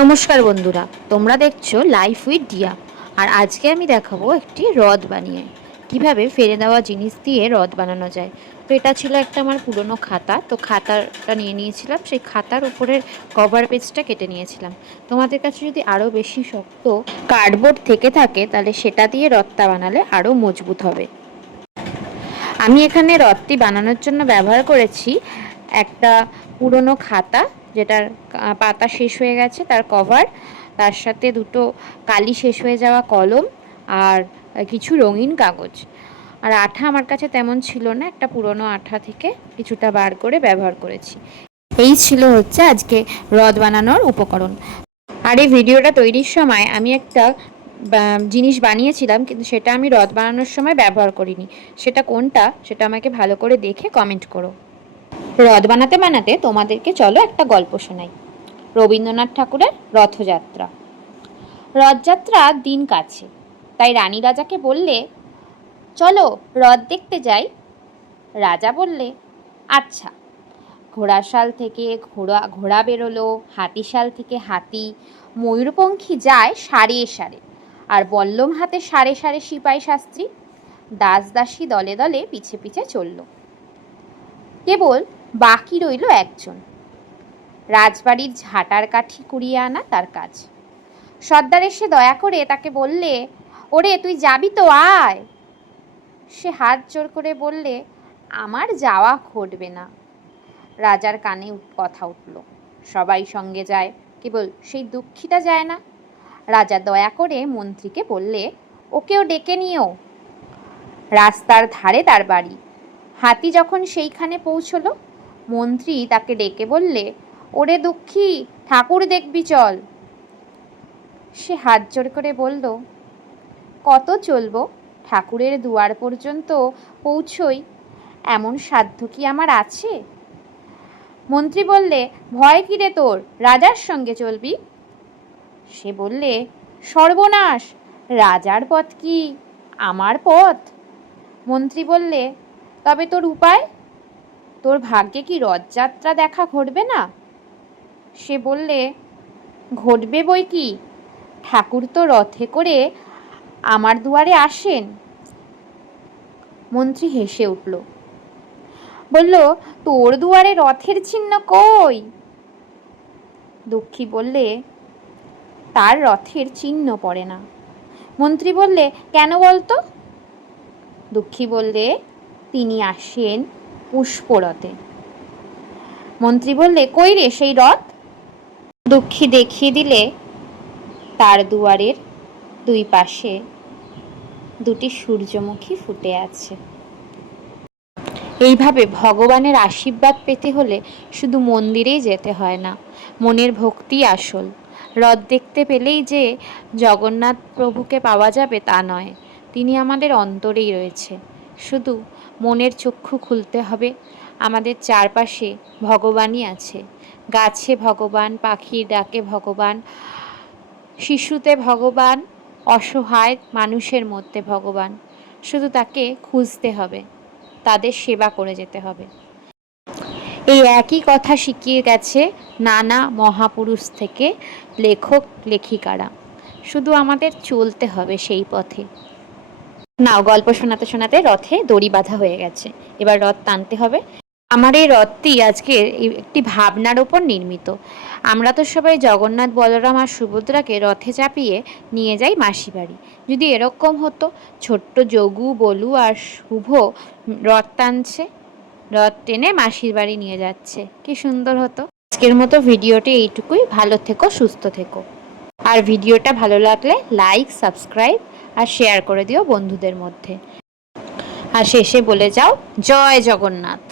নমস্কার বন্ধুরা, তোমরা দেখছো লাইফ উইথ দিয়া। আর আজকে আমি দেখাবো একটি রথ বানিয়ে কিভাবে ফেলে দেওয়া জিনিস দিয়ে রথ বানানো যায়। তো এটা ছিল একটা আমার পুরনো খাতা, তো খাতাটা নিয়ে নিয়েছিলাম, সেই খাতার উপরের কভার পেজটা কেটে নিয়েছিলাম। তোমাদের কাছে যদি আরও বেশি শক্ত কার্ডবোর্ড থেকে থাকে তাহলে সেটা দিয়ে রথটা বানালে আরও মজবুত হবে। আমি এখানে রথটি বানানোর জন্য ব্যবহার করেছি একটা পুরনো খাতা, যেটার পাতা শেষ হয়ে গেছে, তার কভার, তার সাথে দুটো কালি শেষ হয়ে যাওয়া কলম আর কিছু রঙিন কাগজ। আর আঠা আমার কাছে তেমন ছিল না, একটা পুরনো আঠা থেকে কিছুটা বার করে ব্যবহার করেছি। এই ছিল হচ্ছে আজকে রথ বানানোর উপকরণ। আর এই ভিডিওটা তৈরির সময় আমি একটা জিনিস বানিয়েছিলাম, কিন্তু সেটা আমি রথ বানানোর সময় ব্যবহার করিনি। সেটা কোনটা সেটা আমাকে ভালো করে দেখে কমেন্ট করো। রথ বানাতে বানাতে তোমাদেরকে চলো একটা গল্প শোনাই। রবীন্দ্রনাথ ঠাকুরের রথযাত্রা। রথযাত্রার দিন কাছে, তাই রানী রাজাকে বললে, চলো রথ দেখতে যাই। রাজা বললে, আচ্ছা। ঘোড়াশাল থেকে ঘোড়া বেরোলো, হাতিশাল থেকে হাতি, ময়ূরপঙ্খী যায় সারে সারে, আর বল্লম হাতে সারে সারে সিপাই শাস্ত্রী, দাস দাসী দলে দলে পিছে পিছে চলল। কেবল বাকি রইল একজন, রাজবাড়ির ঝাঁটার কাঠি কুড়িয়ে আনা তার কাজ। সর্দার এসে দয়া করে তাকে বললে, ওরে তুই যাবি তো, আয়। সে হাত জোর করে বললে, আমার যাওয়া ঘটবে না। রাজার কানে কথা উঠল, সবাই সঙ্গে যায়, কেবল সেই দুঃখীটা যায় না। রাজা দয়া করে মন্ত্রীকে বললে, ওকেও ডেকে নিও। রাস্তার ধারে তার বাড়ি। হাতি যখন সেইখানে পৌঁছলো, মন্ত্রী তাকে ডেকে বললে, ওরে দুঃখী, ঠাকুর দেখবি চল। সে হাত জোর করে বলল, কত চলবো, ঠাকুরের দুয়ার পর্যন্ত পৌঁছই, এমন সাধ্য কি আমার আছে? মন্ত্রী বললে, ভয় কি রে তোর, রাজার সঙ্গে চলবি। সে বললে, সর্বনাশ, রাজার পথ কি আমার পথ? মন্ত্রী বললে, তবে তোর উপায়? তোর ভাগ্যে কি রথযাত্রা দেখা ঘটবে না? সে বললে, ঘটবে বই কি, ঠাকুর তো রথে করে আমার দুয়ারে আসেন। মন্ত্রী হেসে উঠল, বলল, তোর দুয়ারে রথের চিহ্ন কই? দুঃখী বললে, তার রথের চিহ্ন পড়ে না। মন্ত্রী বললে, কেন বলতো? দুঃখী বললে, তিনি আসেন পুষ্পরথে। মন্ত্রী বললে, কই রে সেই রথ? দুঃখী দেখিয়ে দিলে তার দুয়ারের দুই পাশে দুটি সূর্যমুখী ফুটে আছে। এইভাবে ভগবানের আশীর্বাদ পেতে হলে শুধু মন্দিরেই যেতে হয় না, মনের ভক্তি আসল। রথ দেখতে পেলেই যে জগন্নাথ প্রভুকে পাওয়া যাবে তা নয়, তিনি আমাদের অন্তরেই রয়েছে। শুধু মনের চক্ষু খুলতে হবে। আমাদের চারপাশে ভগবানই আছে। গাছে ভগবান, পাখির ডাকে ভগবান, শিশুতে ভগবান, অসহায় মানুষের মধ্যে ভগবান। শুধু তাকে খুঁজতে হবে, তাদের সেবা করে যেতে হবে। এই একই কথা শিখিয়ে গেছে নানা মহাপুরুষ থেকে লেখক লেখিকারা। শুধু আমাদের চলতে হবে সেই পথে। নাও, গল্প শোনাতে শোনাতে রথে দড়ি বাঁধা হয়ে গেছে, এবার রথ টানতে হবে। আমার এই রথটি আজকে একটি ভাবনার ওপর নির্মিত। আমরা তো সবাই জগন্নাথ, বলরাম আর সুভদ্রাকে রথে চাপিয়ে নিয়ে যাই মাসি বাড়ি। যদি এরকম হতো, ছোট্ট যোগু, বলু আর শুভ রথ টানছে, রথ টেনে মাসির বাড়ি নিয়ে যাচ্ছে, কি সুন্দর হতো। আজকের মতো ভিডিওটি এইটুকুই। ভালো থেকো, সুস্থ থেকো। আর ভিডিওটা ভালো লাগলে লাইক, সাবস্ক্রাইব আর শেয়ার করে দিও বন্ধুদের মধ্যে। আর শেষে বলে যাও, জয় জগন্নাথ।